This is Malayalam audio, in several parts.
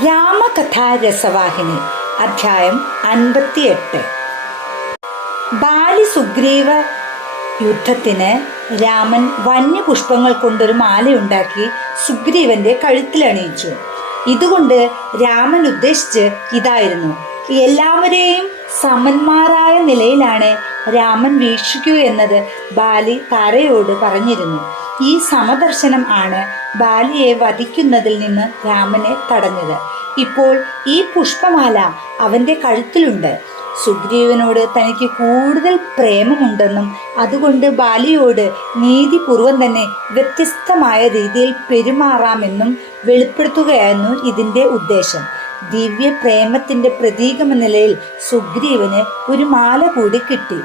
രാമകഥാരസവാഹിനി അധ്യായം 58. ബാലി സുഗ്രീവ യുദ്ധത്തിന് രാമൻ വന്യപുഷ്പങ്ങൾ കൊണ്ടൊരു മാലയുണ്ടാക്കി സുഗ്രീവന്റെ കഴുത്തിലണിയിച്ചു. ഇതുകൊണ്ട് രാമൻ ഉദ്ദേശിച്ച് ഇതായിരുന്നു: എല്ലാവരെയും സമന്മാരായ നിലയിലാണ് രാമൻ വീക്ഷിക്കൂ എന്നത് ബാലി താരയോട് പറഞ്ഞിരുന്നു. ഈ സമദർശനം ആണ് ബാലിയെ വധിക്കുന്നതിൽ നിന്ന് രാമനെ തടഞ്ഞത്. ഇപ്പോൾ ഈ പുഷ്പമാല അവന്റെ കഴുത്തിലുണ്ട്. സുഗ്രീവനോട് തനിക്ക് കൂടുതൽ പ്രേമമുണ്ടെന്നും അതുകൊണ്ട് ബാലിയോട് നീതിപൂർവം തന്നെ വ്യത്യസ്തമായ രീതിയിൽ പെരുമാറാമെന്നും വെളിപ്പെടുത്തുകയായിരുന്നു ഇതിന്റെ ഉദ്ദേശം. ദിവ്യ പ്രേമത്തിന്റെ പ്രതീകമെന്ന നിലയിൽ സുഗ്രീവന് ഒരു മാല കൂടി കിട്ടി.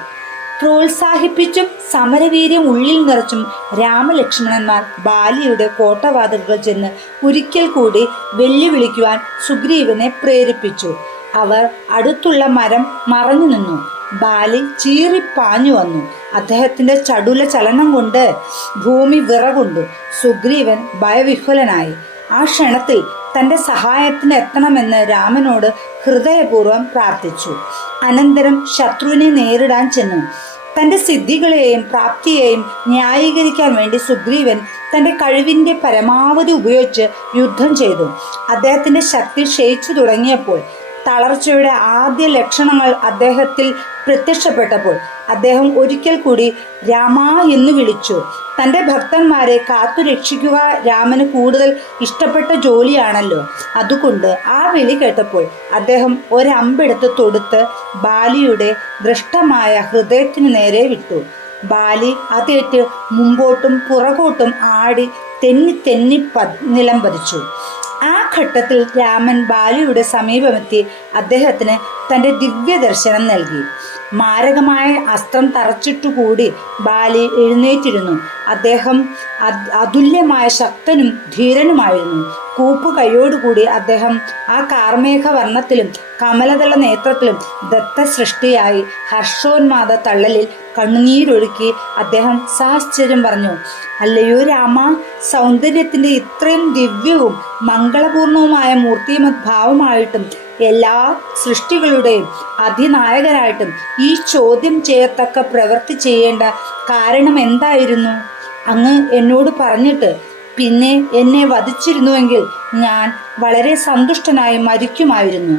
പ്രോത്സാഹിപ്പിച്ചും സമരവീര്യം ഉള്ളിൽ നിറച്ചും രാമലക്ഷ്മണന്മാർ ബാലിയുടെ കോട്ടവാതിലുകൾ ചെന്ന് ഒരിക്കൽ കൂടി വെല്ലുവിളിക്കുവാൻ സുഗ്രീവനെ പ്രേരിപ്പിച്ചു. അവർ അടുത്തുള്ള മരം മറഞ്ഞു നിന്നു. ബാലി ചീറിപ്പാഞ്ഞു വന്നു. അദ്ദേഹത്തിന്റെ ചടുല ചലനം കൊണ്ട് ഭൂമി വിറകൊണ്ടു. സുഗ്രീവൻ ഭയവിഹ്വലനായി. ആ ക്ഷണത്തിൽ തന്റെ സഹായത്തിന് എത്തണമെന്ന് രാമനോട് ഹൃദയപൂർവ്വം പ്രാർത്ഥിച്ചു. അനന്തരം ശത്രുവിനെ നേരിടാൻ ചെന്നു. തന്റെ സിദ്ധികളെയും പ്രാപ്തിയെയും ന്യായീകരിക്കാൻ വേണ്ടി സുഗ്രീവൻ തന്റെ കഴിവിന്റെ പരമാവധി ഉപയോഗിച്ച് യുദ്ധം ചെയ്തു. അദ്ദേഹത്തിന്റെ ശക്തി ക്ഷയിച്ചു തുടങ്ങിയപ്പോൾ, തളർച്ചയുടെ ആദ്യ ലക്ഷണങ്ങൾ അദ്ദേഹത്തിൽ പ്രത്യക്ഷപ്പെട്ടപ്പോൾ അദ്ദേഹം ഒരിക്കൽ കൂടി രാമ എന്ന് വിളിച്ചു. തൻ്റെ ഭക്തന്മാരെ കാത്തു രക്ഷിക്കുക രാമന് കൂടുതൽ ഇഷ്ടപ്പെട്ട ജോലിയാണല്ലോ. അതുകൊണ്ട് ആ വിളി കേട്ടപ്പോൾ അദ്ദേഹം ഒരമ്പെടുത്ത് തൊടുത്ത് ബാലിയുടെ ദൃഷ്ടമായ ഹൃദയത്തിനു നേരെ വിട്ടു. ബാലി അതേറ്റ് മുമ്പോട്ടും പുറകോട്ടും ആടി തെന്നി തെന്നി നിലം പതിച്ചു. ആ ഘട്ടത്തിൽ രാമൻ ബാലിയുടെ സമീപമെത്തി അദ്ദേഹത്തിന് തൻ്റെ ദിവ്യ ദർശനം നൽകി. മാരകമായ അസ്ത്രം തറച്ചിട്ടുകൂടി ബാലി എഴുന്നേറ്റിരുന്നു. അദ്ദേഹം അതുല്യമായ ശക്തനും ധീരനുമായിരുന്നു. കൂപ്പു കൈയോടുകൂടി അദ്ദേഹം ആ കാർമേഘ വർണ്ണത്തിലും കമലദള നേത്രത്തിലും ദത്തസൃഷ്ടിയായി ഹർഷോന്മാദ തള്ളലിൽ കണ്ണുനീരൊഴുക്കി അദ്ദേഹം സാശ്ചര്യം പറഞ്ഞു: അല്ലയോ രാമ, സൗന്ദര്യത്തിന്റെ ഇത്രയും ദിവ്യവും മംഗളപൂർണവുമായ മൂർത്തിമത് ഭാവമായിട്ടും എല്ലാ സൃഷ്ടികളുടെയും അധിനായകനായിട്ടും ഈ ചോദ്യം ചെയ്യത്തക്ക പ്രവൃത്തി ചെയ്യേണ്ട കാരണം എന്തായിരുന്നു? അങ്ങ് എന്നോട് പറഞ്ഞിട്ട് പിന്നെ എന്നെ വധിച്ചിരുന്നുവെങ്കിൽ ഞാൻ വളരെ സന്തുഷ്ടനായി മരിക്കുമായിരുന്നു.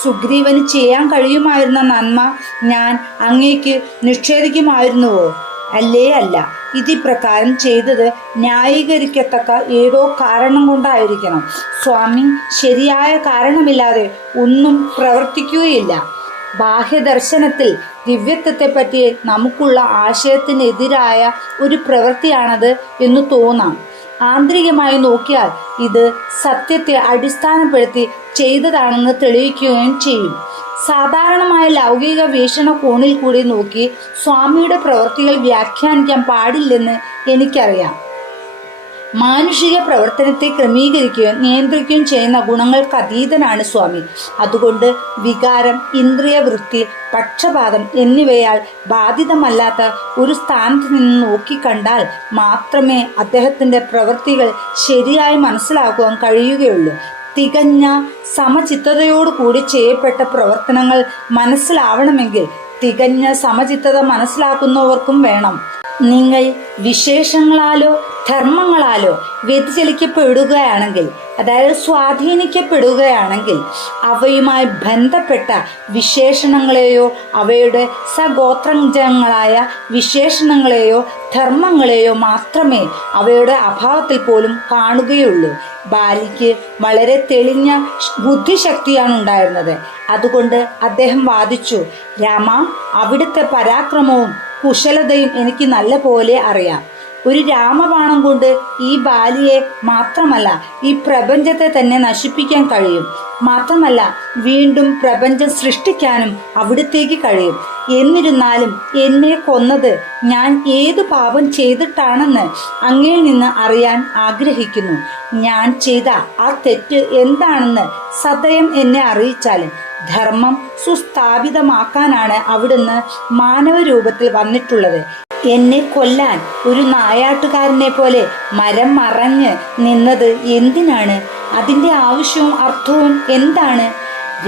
സുഗ്രീവന് ചെയ്യാൻ കഴിയുമായിരുന്ന നന്മ ഞാൻ അങ്ങേക്ക് നിഷേധിക്കുമായിരുന്നുവോ? അല്ലേ അല്ല. ഇതിപ്രകാരം ചെയ്തത് ന്യായീകരിക്കത്തക്ക ഏതോ കാരണം കൊണ്ടായിരിക്കണം. സ്വാമി ശരിയായ കാരണമില്ലാതെ ഒന്നും പ്രവർത്തിക്കുകയില്ല. ബാഹ്യദർശനത്തിൽ ദിവ്യത്വത്തെപ്പറ്റി നമുക്കുള്ള ആശയത്തിനെതിരായ ഒരു പ്രവൃത്തിയാണത് എന്ന് തോന്നാം. ആന്തരികമായി നോക്കിയാൽ ഇത് സത്യത്തെ അടിസ്ഥാനപ്പെടുത്തി ചെയ്തതാണെന്ന് തെളിയിക്കുകയും ചെയ്യും. സാധാരണമായ ലൗകിക വീക്ഷണകോണിൽ കൂടി നോക്കി സ്വാമിയുടെ പ്രവൃത്തികൾ വ്യാഖ്യാനിക്കാൻ പാടില്ലെന്ന് എനിക്കറിയാം. മാനുഷിക പ്രവർത്തനത്തെ ക്രമീകരിക്കുകയും നിയന്ത്രിക്കുകയും ചെയ്യുന്ന ഗുണങ്ങൾക്ക് അതീതനാണ് സ്വാമി. അതുകൊണ്ട് വികാരം, ഇന്ദ്രിയ വൃത്തി, പക്ഷപാതം എന്നിവയാൽ ബാധിതമല്ലാത്ത ഒരു സ്ഥാനത്ത് നിന്ന് നോക്കിക്കണ്ടാൽ മാത്രമേ അദ്ദേഹത്തിൻ്റെ പ്രവൃത്തികൾ ശരിയായി മനസ്സിലാക്കുവാൻ കഴിയുകയുള്ളൂ. തികഞ്ഞ സമചിത്തതയോടുകൂടി ചെയ്യപ്പെട്ട പ്രവർത്തനങ്ങൾ മനസ്സിലാവണമെങ്കിൽ തികഞ്ഞ സമചിത്തത മനസ്സിലാക്കുന്നവർക്കും വേണം. നിങ്ങൾ വിശേഷങ്ങളാലോ ധർമ്മങ്ങളാലോ വ്യതിചലിക്കപ്പെടുകയാണെങ്കിൽ, അതായത് സ്വാധീനിക്കപ്പെടുകയാണെങ്കിൽ, അവയുമായി ബന്ധപ്പെട്ട വിശേഷണങ്ങളെയോ അവയുടെ സഗോത്രജങ്ങളായ വിശേഷണങ്ങളെയോ ധർമ്മങ്ങളെയോ മാത്രമേ അവയുടെ അഭാവത്തിൽ പോലും കാണുകയുള്ളൂ. ബാലിക്ക് വളരെ തെളിഞ്ഞ ബുദ്ധിശക്തിയാണ് ഉണ്ടായിരുന്നത്. അതുകൊണ്ട് അദ്ദേഹം വാദിച്ചു: രാമ, അവിടുത്തെ പരാക്രമവും കുശലതയും എനിക്ക് നല്ല പോലെ അറിയാം. ഒരു രാമബാണം കൊണ്ട് ഈ ബാലിയെ മാത്രമല്ല ഈ പ്രപഞ്ചത്തെ തന്നെ നശിപ്പിക്കാൻ കഴിയും. മാത്രമല്ല വീണ്ടും പ്രപഞ്ചം സൃഷ്ടിക്കാനും അവിടത്തേക്ക് കഴിയും. എന്നിരുന്നാലും എന്നെ കൊന്നത് ഞാൻ ഏതു പാപം ചെയ്തിട്ടാണെന്ന് അങ്ങയിൽ നിന്ന് അറിയാൻ ആഗ്രഹിക്കുന്നു. ഞാൻ ചെയ്ത ആ തെറ്റ് എന്താണെന്ന് സദയം എന്നെ അറിയിച്ചാലും. ധർമ്മം സുസ്ഥാപിതമാക്കാനാണ് അവിടുന്ന് മാനവരൂപത്തിൽ വന്നിട്ടുള്ളത്. എന്നെ കൊല്ലാൻ ഒരു നായാട്ടുകാരനെ പോലെ മരം മറഞ്ഞ് നിന്നത് എന്തിനാണ്? അതിൻ്റെ ആവശ്യവും അർത്ഥവും എന്താണ്?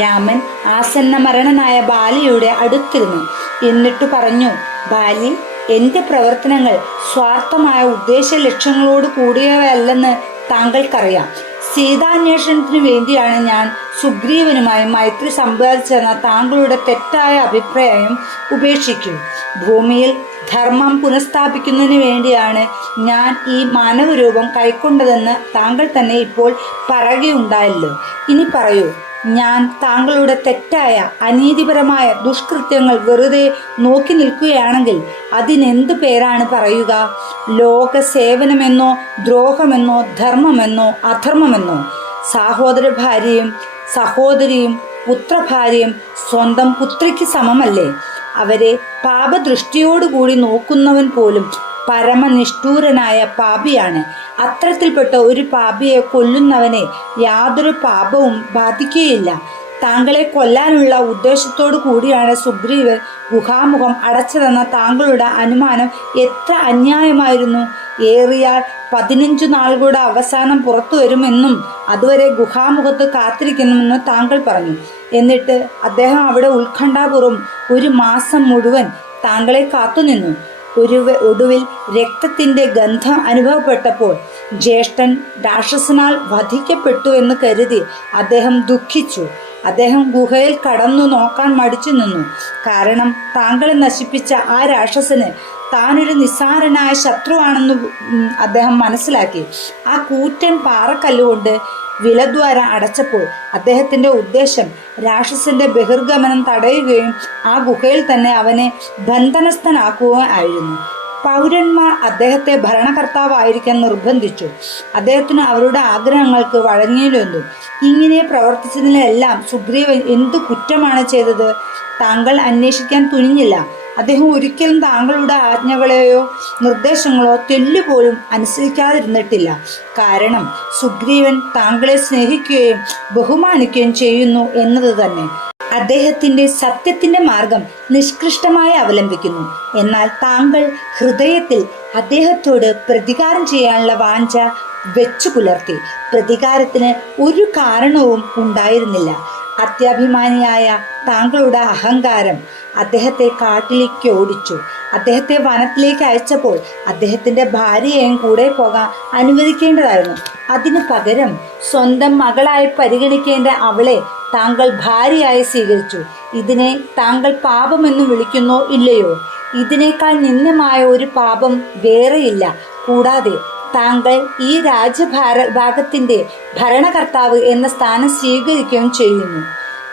രാമൻ ആസന്ന മരണനായ ബാലിയുടെ അടുത്തിരുന്നു. എന്നിട്ട് പറഞ്ഞു, ബാലി, എൻ്റെ പ്രവർത്തനങ്ങൾ സ്വാർത്ഥമായ ഉദ്ദേശ ലക്ഷ്യങ്ങളോട് കൂടിയവയല്ലെന്ന് താങ്കൾക്കറിയാം. സീതാന്വേഷണത്തിനു വേണ്ടിയാണ് ഞാൻ സുഗ്രീവനുമായി മൈത്രി സമ്പാദിച്ചെന്ന താങ്കളുടെ തെറ്റായ അഭിപ്രായം ഉപേക്ഷിക്കൂ. ഭൂമിയിൽ ധർമ്മം പുനഃസ്ഥാപിക്കുന്നതിന് വേണ്ടിയാണ് ഞാൻ ഈ മാനവരൂപം കൈക്കൊണ്ടതെന്ന് താങ്കൾ തന്നെ ഇപ്പോൾ പറയുകയുണ്ടായല്ലോ. ഇനി പറയൂ, ഞാൻ താങ്കളുടെ തെറ്റായ അനീതിപരമായ ദുഷ്കൃത്യങ്ങൾ വെറുതെ നോക്കി നിൽക്കുകയാണെങ്കിൽ അതിനെന്ത് പേരാണ് പറയുക? ലോക സേവനമെന്നോ ദ്രോഹമെന്നോ ധർമ്മമെന്നോ അധർമ്മമെന്നോ? സഹോദര ഭാര്യയും സഹോദരിയും പുത്രഭാര്യയും സ്വന്തം പുത്രിക്ക് സമമല്ലേ? അവരെ പാപദൃഷ്ടിയോടുകൂടി നോക്കുന്നവൻ പോലും പരമനിഷ്ഠൂരനായ പാപിയാണ്. അത്തരത്തിൽപ്പെട്ട ഒരു പാപിയെ കൊല്ലുന്നവനെ യാതൊരു പാപവും ബാധിക്കുകയില്ല. താങ്കളെ കൊല്ലാനുള്ള ഉദ്ദേശത്തോടു കൂടിയാണ് സുഗ്രീവൻ ഗുഹാമുഖം അടച്ചതെന്ന താങ്കളുടെ അനുമാനം എത്ര അന്യായമായിരുന്നു. ഏറിയാൽ 15 നാളുകളുടെ അവസാനം പുറത്തു വരുമെന്നും അതുവരെ ഗുഹാമുഖത്ത് കാത്തിരിക്കുമെന്നും താങ്കൾ പറഞ്ഞു. എന്നിട്ട് അദ്ദേഹം അവിടെ ഉത്കണ്ഠാപൂർവ്വം 1 മാസം മുഴുവൻ താങ്കളെ കാത്തുനിന്നു. ഒടുവിൽ രക്തത്തിന്റെ ഗന്ധം അനുഭവപ്പെട്ടപ്പോൾ ജ്യേഷ്ഠൻ രാക്ഷസനാൽ വധിക്കപ്പെട്ടു എന്ന് കരുതി അദ്ദേഹം ദുഃഖിച്ചു. അദ്ദേഹം ഗുഹയിൽ കടന്നു നോക്കാൻ മടിച്ചു നിന്നു. കാരണം താങ്കളെ നശിപ്പിച്ച ആ രാക്ഷസന് താനൊരു നിസ്സാരനായ ശത്രുവാണെന്ന് അദ്ദേഹം മനസ്സിലാക്കി. ആ കൂറ്റൻ പാറക്കല്ലുകൊണ്ട് വിലദ്വാരം അടച്ചപ്പോൾ അദ്ദേഹത്തിന്റെ ഉദ്ദേശം രാക്ഷസന്റെ ബഹിർഗമനം തടയുകയും ആ ഗുഹയിൽ തന്നെ അവനെ ബന്ധനസ്ഥനാക്കുകയും ആയിരുന്നു. പൗരന്മാർ അദ്ദേഹത്തെ ഭരണകർത്താവായിരിക്കാൻ നിർബന്ധിച്ചു. അദ്ദേഹത്തിന് അവരുടെ ആഗ്രഹങ്ങൾക്ക് വഴങ്ങിയിരുന്നു. ഇങ്ങനെ പ്രവർത്തിച്ചതിനെല്ലാം സുഗ്രീവൻ എന്തു കുറ്റമാണ് ചെയ്തത്? താങ്കൾ അന്വേഷിക്കാൻ തുനിഞ്ഞില്ല. അദ്ദേഹം ഒരിക്കലും താങ്കളുടെ ആജ്ഞകളെയോ നിർദ്ദേശങ്ങളോ തെല്ലുപോലും അനുസരിക്കാതിരുന്നിട്ടില്ല. കാരണം സുഗ്രീവൻ താങ്കളെ സ്നേഹിക്കുകയും ബഹുമാനിക്കുകയും ചെയ്യുന്നു എന്നത് തന്നെ. അദ്ദേഹത്തിന്റെ സത്യത്തിന്റെ മാർഗം നിഷ്കൃഷ്ടമായി അവലംബിക്കുന്നു. എന്നാൽ താങ്കൾ ഹൃദയത്തിൽ അദ്ദേഹത്തോട് പ്രതികാരം ചെയ്യാനുള്ള വാഞ്ച വെച്ചു പുലർത്തി. പ്രതികാരത്തിന് ഒരു കാരണവും ഉണ്ടായിരുന്നില്ല. അത്യാഭിമാനിയായ താങ്കളുടെ അഹങ്കാരം അദ്ദേഹത്തെ കാട്ടിലേക്ക് ഓടിച്ചു. അദ്ദേഹത്തെ വനത്തിലേക്ക് അയച്ചപ്പോൾ അദ്ദേഹത്തിന്റെ ഭാര്യയെയും കൂടെ പോകാൻ അനുവദിക്കേണ്ടതായിരുന്നു. അതിനു പകരം സ്വന്തം മകളായി പരിഗണിക്കേണ്ട അവളെ താങ്കൾ ഭാര്യയായി സ്വീകരിച്ചു. ഇതിനെ താങ്കൾ പാപമെന്ന് വിളിക്കുന്നോ ഇല്ലയോ? ഇതിനേക്കാൾ നിന്ദ്യമായ ഒരു പാപം വേറെയില്ല. കൂടാതെ താങ്കൾ ഈ രാജ്യഭാഗത്തിന്റെ ഭരണകർത്താവ് എന്ന സ്ഥാനം സ്വീകരിക്കുകയും ചെയ്യുന്നു.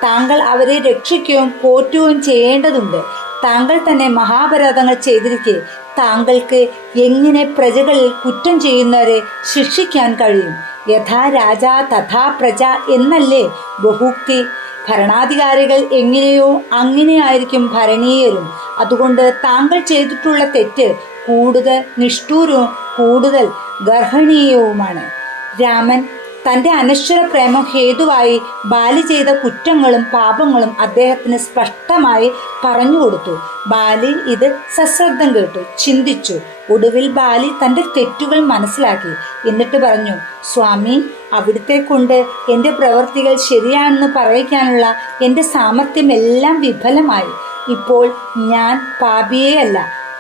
താങ്കൾ അവരെ രക്ഷിക്കുകയും പോറ്റുകയും ചെയ്യേണ്ടതുണ്ട്. താങ്കൾ തന്നെ മഹാപരാധങ്ങൾ ചെയ്തിരിക്കെ താങ്കൾക്ക് എങ്ങനെ പ്രജകളിൽ കുറ്റം ചെയ്യുന്നവരെ ശിക്ഷിക്കാൻ കഴിയും? യഥാ രാജാ തഥാ പ്രജ എന്നല്ലേ ബഹുക്തി? ഭരണാധികാരികൾ എങ്ങനെയോ അങ്ങനെയായിരിക്കും ഭരണീയരും. അതുകൊണ്ട് താങ്കൾ ചെയ്തിട്ടുള്ള തെറ്റ് കൂടുതൽ നിഷ്ഠൂരവും കൂടുതൽ ഗർഹണീയവുമാണ്. രാമൻ തൻ്റെ അനശ്വര പ്രേമം ഹേതുവായി ബാലി ചെയ്ത കുറ്റങ്ങളും പാപങ്ങളും അദ്ദേഹത്തിന് സ്പഷ്ടമായി പറഞ്ഞുകൊടുത്തു. ബാലി ഇത് സശ്രദ്ധം കേട്ടു, ചിന്തിച്ചു. ഒടുവിൽ ബാലി തൻ്റെ തെറ്റുകൾ മനസ്സിലാക്കി. എന്നിട്ട് പറഞ്ഞു, സ്വാമി, അവിടുത്തെ കൊണ്ട് എൻ്റെ പ്രവൃത്തികൾ ശരിയാണെന്ന് പറയിക്കാനുള്ള എൻ്റെ സാമർഥ്യമെല്ലാം വിഫലമായി. ഇപ്പോൾ ഞാൻ പാപിയേയല്ല.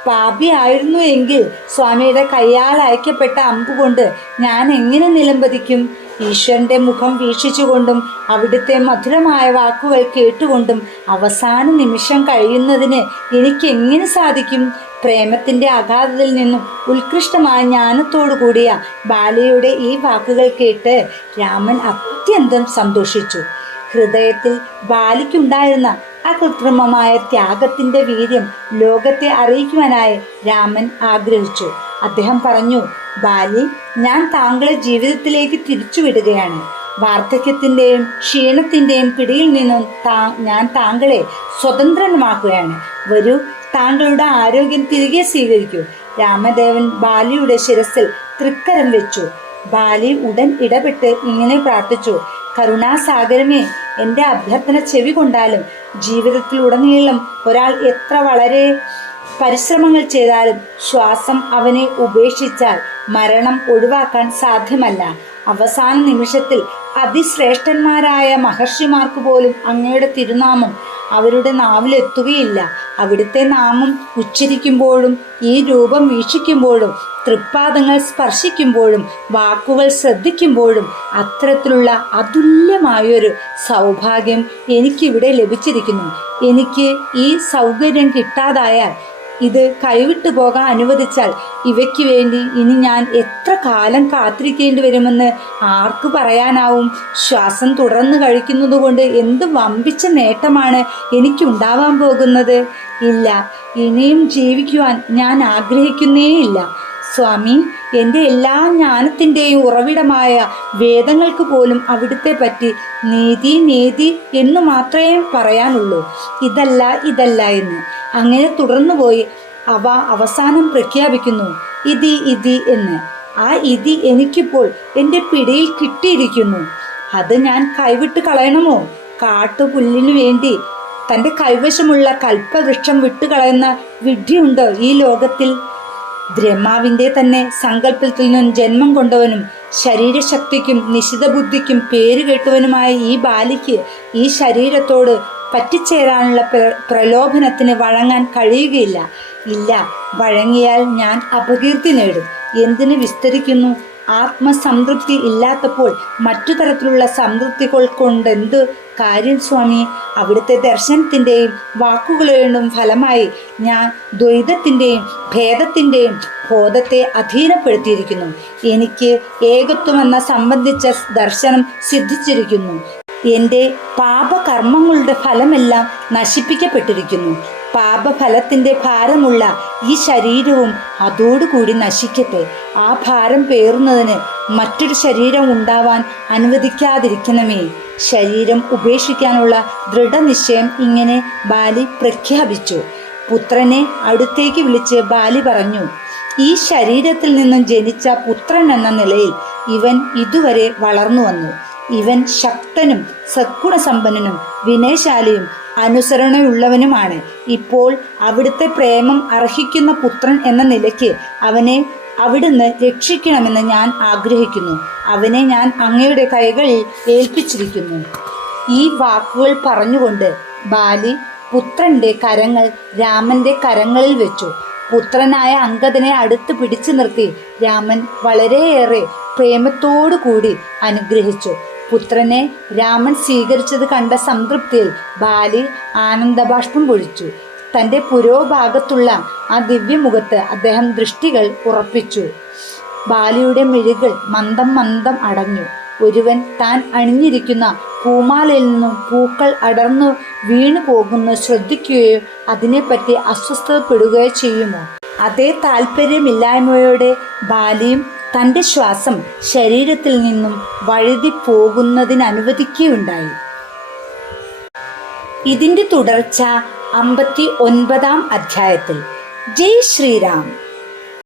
പാപിയായിരുന്നു എങ്കിൽ സ്വാമിയുടെ കയ്യാൽ അയക്കപ്പെട്ട അമ്പുകൊണ്ട് ഞാൻ എങ്ങനെ നിലംപതിക്കും? ഈശ്വരന്റെ മുഖം വീക്ഷിച്ചുകൊണ്ടും അവിടുത്തെ മധുരമായ വാക്കുകൾ കേട്ടുകൊണ്ടും അവസാന നിമിഷം കഴിയുന്നതിന് എനിക്ക് എങ്ങനെ സാധിക്കും? പ്രേമത്തിന്റെ അഗാധത്തിൽ നിന്നും ഉത്കൃഷ്ടമായ ജ്ഞാനത്തോടു കൂടിയ ബാലിയുടെ ഈ വാക്കുകൾ കേട്ട് രാമൻ അത്യന്തം സന്തോഷിച്ചു. ഹൃദയത്തിൽ ബാലിക്കുണ്ടായിരുന്ന അകൃത്രിമമായ ത്യാഗത്തിന്റെ വീര്യം ലോകത്തെ അറിയിക്കുവാനായി രാമൻ ആഗ്രഹിച്ചു. അദ്ദേഹം പറഞ്ഞു, ബാലി, ഞാൻ താങ്കളെ ജീവിതത്തിലേക്ക് തിരിച്ചുവിടുകയാണ്. വാർദ്ധക്യത്തിൻ്റെയും ക്ഷീണത്തിൻ്റെയും പിടിയിൽ നിന്നും ഞാൻ താങ്കളെ സ്വതന്ത്രമാക്കുകയാണ്. വരൂ, താങ്കളുടെ ആരോഗ്യം തിരികെ സ്വീകരിക്കൂ. രാമദേവൻ ബാലിയുടെ ശിരസിൽ തൃക്കരം വെച്ചു. ബാലി ഉടൻ ഇടപെട്ട് ഇങ്ങനെ പ്രാർത്ഥിച്ചു, കരുണാസാഗരമേ, എൻ്റെ അഭ്യർത്ഥന ചെവി കൊണ്ടാലും ജീവിതത്തിൽ ഉടനീളം ഒരാൾ എത്ര വളരെ പരിശ്രമങ്ങൾ ചെയ്താലും ശ്വാസം അവനെ ഉപേക്ഷിച്ചാൽ മരണം ഒഴിവാക്കാൻ സാധ്യമല്ല. അവസാന നിമിഷത്തിൽ അതിശ്രേഷ്ഠന്മാരായ മഹർഷിമാർക്ക് പോലും അങ്ങയുടെ തിരുനാമം അവരുടെ നാവിലെത്തുകയില്ല. അവിടുത്തെ നാമം ഉച്ചരിക്കുമ്പോഴും ഈ രൂപം വീക്ഷിക്കുമ്പോഴും തൃപ്പാദങ്ങൾ സ്പർശിക്കുമ്പോഴും വാക്കുകൾ ശ്രദ്ധിക്കുമ്പോഴും അത്തരത്തിലുള്ള അതുല്യമായൊരു സൗഭാഗ്യം എനിക്കിവിടെ ലഭിച്ചിരിക്കുന്നു. എനിക്ക് ഈ സൗകര്യം കിട്ടാതായാൽ, ഇത് കൈവിട്ടു പോകാൻ അനുവദിച്ചാൽ ഇവയ്ക്ക് വേണ്ടി ഇനി ഞാൻ എത്ര കാലം കാത്തിരിക്കേണ്ടി വരുമെന്ന് ആർക്ക് പറയാനാവും? ശ്വാസം തുടർന്ന് കഴിക്കുന്നത് കൊണ്ട് എന്ത് വമ്പിച്ച നേട്ടമാണ് എനിക്കുണ്ടാവാൻ പോകുന്നത്? ഇല്ല, ഇനിയും ജീവിക്കുവാൻ ഞാൻ ആഗ്രഹിക്കുന്നേയില്ല. സ്വാമി, എൻ്റെ എല്ലാ ജ്ഞാനത്തിൻ്റെയും ഉറവിടമായ വേദങ്ങൾക്ക് പോലും അവിടുത്തെ പറ്റി നീതി നീതി എന്നു മാത്രമേ പറയാനുള്ളൂ, ഇതല്ല എന്ന്. അങ്ങനെ തുടർന്നു പോയി അവ അവസാനം പ്രഖ്യാപിക്കുന്നു, ഇതി എന്ന്. ആ ഇതി എനിക്കിപ്പോൾ എൻ്റെ പിടിയിൽ കിട്ടിയിരിക്കുന്നു. അത് ഞാൻ കൈവിട്ട് കളയണമോ? കാട്ടുപുല്ലിനു വേണ്ടി തൻ്റെ കൈവശമുള്ള കൽപ്പവൃക്ഷം വിട്ടുകളയുന്ന വിഡ്ഢിയുണ്ടോ ഈ ലോകത്തിൽ? ബ്രഹ്മാവിൻ്റെ തന്നെ സങ്കല്പത്തിൽ നിന്നും ജന്മം കൊണ്ടവനും ശരീരശക്തിക്കും നിശിത ബുദ്ധിക്കും പേരുകെട്ടവനുമായ ഈ ബാലിക്ക് ഈ ശരീരത്തോട് പറ്റിച്ചേരാനുള്ള പ്രലോഭനത്തിന് വഴങ്ങാൻ കഴിയുകയില്ല. ഇല്ല, വഴങ്ങിയാൽ ഞാൻ അപകീർത്തി നേടും. എന്തിനു വിസ്തരിക്കുന്നു? ആത്മസംതൃപ്തി ഇല്ലാത്തപ്പോൾ മറ്റു തരത്തിലുള്ള സംതൃപ്തികൾ കൊണ്ടെന്ത് കാര്യം സ്വാമി? അവിടുത്തെ ദർശനത്തിൻ്റെയും വാക്കുകളുടെയും ഫലമായി ഞാൻ ദ്വൈതത്തിൻ്റെയും ഭേദത്തിൻ്റെയും ബോധത്തെ അധീനപ്പെടുത്തിയിരിക്കുന്നു. എനിക്ക് ഏകത്വമെന്ന സംബന്ധിച്ച ദർശനം സിദ്ധിച്ചിരിക്കുന്നു. എൻ്റെ പാപകർമ്മങ്ങളുടെ ഫലമെല്ലാം നശിപ്പിക്കപ്പെട്ടിരിക്കുന്നു. പാപഫലത്തിൻ്റെ ഭാരമുള്ള ഈ ശരീരവും അതോടുകൂടി നശിക്കട്ടെ. ആ ഭാരം പേറുന്നതിന് മറ്റൊരു ശരീരം ഉണ്ടാവാൻ അനുവദിക്കാതിരിക്കണമേ. ശരീരം ഉപേക്ഷിക്കാനുള്ള ദൃഢനിശ്ചയം ഇങ്ങനെ ബാലി പ്രഖ്യാപിച്ചു. പുത്രനെ അടുത്തേക്ക് വിളിച്ച് ബാലി പറഞ്ഞു, ഈ ശരീരത്തിൽ നിന്നും ജനിച്ച പുത്രൻ എന്ന നിലയിൽ ഇവൻ ഇതുവരെ വളർന്നു വന്നു. ഇവൻ ശക്തനും സദ്ഗുണസമ്പന്നനും വിനയശാലിയും അനുസരണയുള്ളവനുമാണ്. ഇപ്പോൾ അവിടുത്തെ പ്രേമം അർഹിക്കുന്ന പുത്രൻ എന്ന നിലയ്ക്ക് അവനെ അവിടുന്ന് രക്ഷിക്കണമെന്ന് ഞാൻ ആഗ്രഹിക്കുന്നു. അവനെ ഞാൻ അങ്ങയുടെ കൈകളിൽ ഏൽപ്പിച്ചിരിക്കുന്നു. ഈ വാക്കുകൾ പറഞ്ഞുകൊണ്ട് ബാലി പുത്രന്റെ കരങ്ങൾ രാമന്റെ കരങ്ങളിൽ വെച്ചു. പുത്രനായ അംഗദനെ അടുത്ത് പിടിച്ചു നിർത്തി രാമൻ വളരെയേറെ പ്രേമത്തോടു കൂടി അനുഗ്രഹിച്ചു. പുത്രനെ രാമൻ സ്വീകരിച്ചത് കണ്ട സംതൃപ്തിയിൽ ബാലി ആനന്ദബാഷ്പം പൊഴിച്ചു. തൻ്റെ പുരോഭാഗത്തുള്ള ആ ദിവ്യമുഖത്ത് അദ്ദേഹം ദൃഷ്ടികൾ ഉറപ്പിച്ചു. ബാലിയുടെ മിഴികൾ മന്ദം മന്ദം അടഞ്ഞു. ഒരുവൻ താൻ അണിഞ്ഞിരിക്കുന്ന പൂമാലയിൽ നിന്നും പൂക്കൾ അടർന്നു വീണു പോകുന്നു ശ്രദ്ധിക്കുകയോ അതിനെപ്പറ്റി അസ്വസ്ഥതപ്പെടുകയോ ചെയ്യുമോ? അതേ താല്പര്യമില്ലായ്മയോടെ ബാലിയും തൻ്റെ ശ്വാസം ശരീരത്തിൽ നിന്നും വഴുതി പോകുന്നതിനനുവദിക്കുകയുണ്ടായി. ഇതിൻ്റെ തുടർച്ച 59-ാം അധ്യായത്തിൽ. ജയ് ശ്രീറാം.